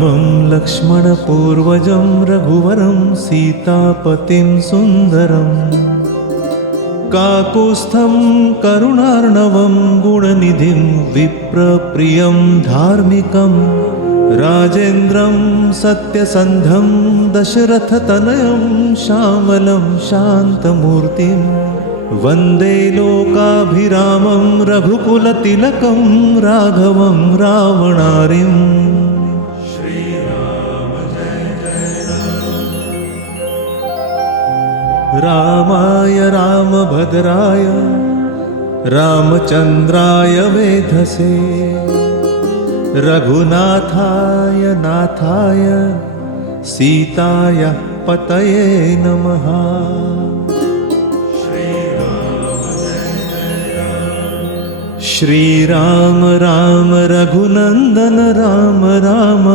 रामं लक्ष्मणपूर्वजं रघुवरं सीतापतिं सुन्दरम् काकुत्स्थं करुणार्णवं गुणनिधिं विप्रप्रियं धार्मिकं राजेन्द्रं सत्यसन्धं दशरथतनयं श्यामलं शान्तमूर्तिं वन्दे लोकाभिरामं रघुकुलतिलकं राघवं रावणारिम्। रामाय रामभद्राय रामचन्द्राय वेधसे रघुनाथाय नाथाय सीताय पतये नमः। श्रीराम राम रघुनन्दन राम राम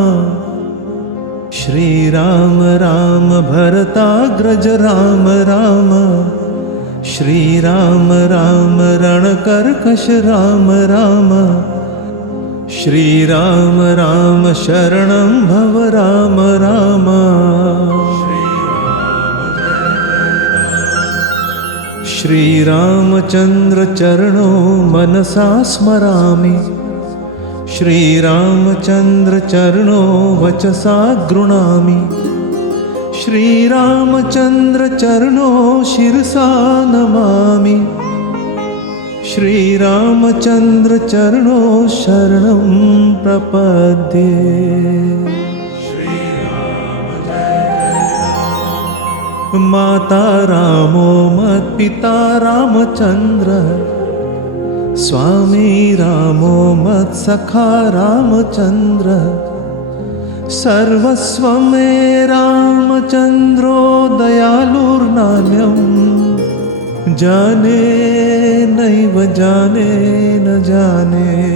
श्रीराम राम भरताग्रज राम राम श्रीराम राम रणकर्कश राम राम श्रीराम राम शरणं भव राम राम। श्रीरामचन्द्र चरणो मनसा स्मरामि श्रीरामचन्द्र चरणो वचसा गृह्णामि श्रीरामचन्द्र चरणो शिरसा नमामि श्रीरामचन्द्र चरणो शरणं प्रपद्ये। माता रामो मत्पिता रामचन्द्र स्वामी रामो मत्सखा रामचन्द्र सर्वस्वं मे रामचन्द्रो दयालुर्नान्यं जाने नैव जाने न जाने।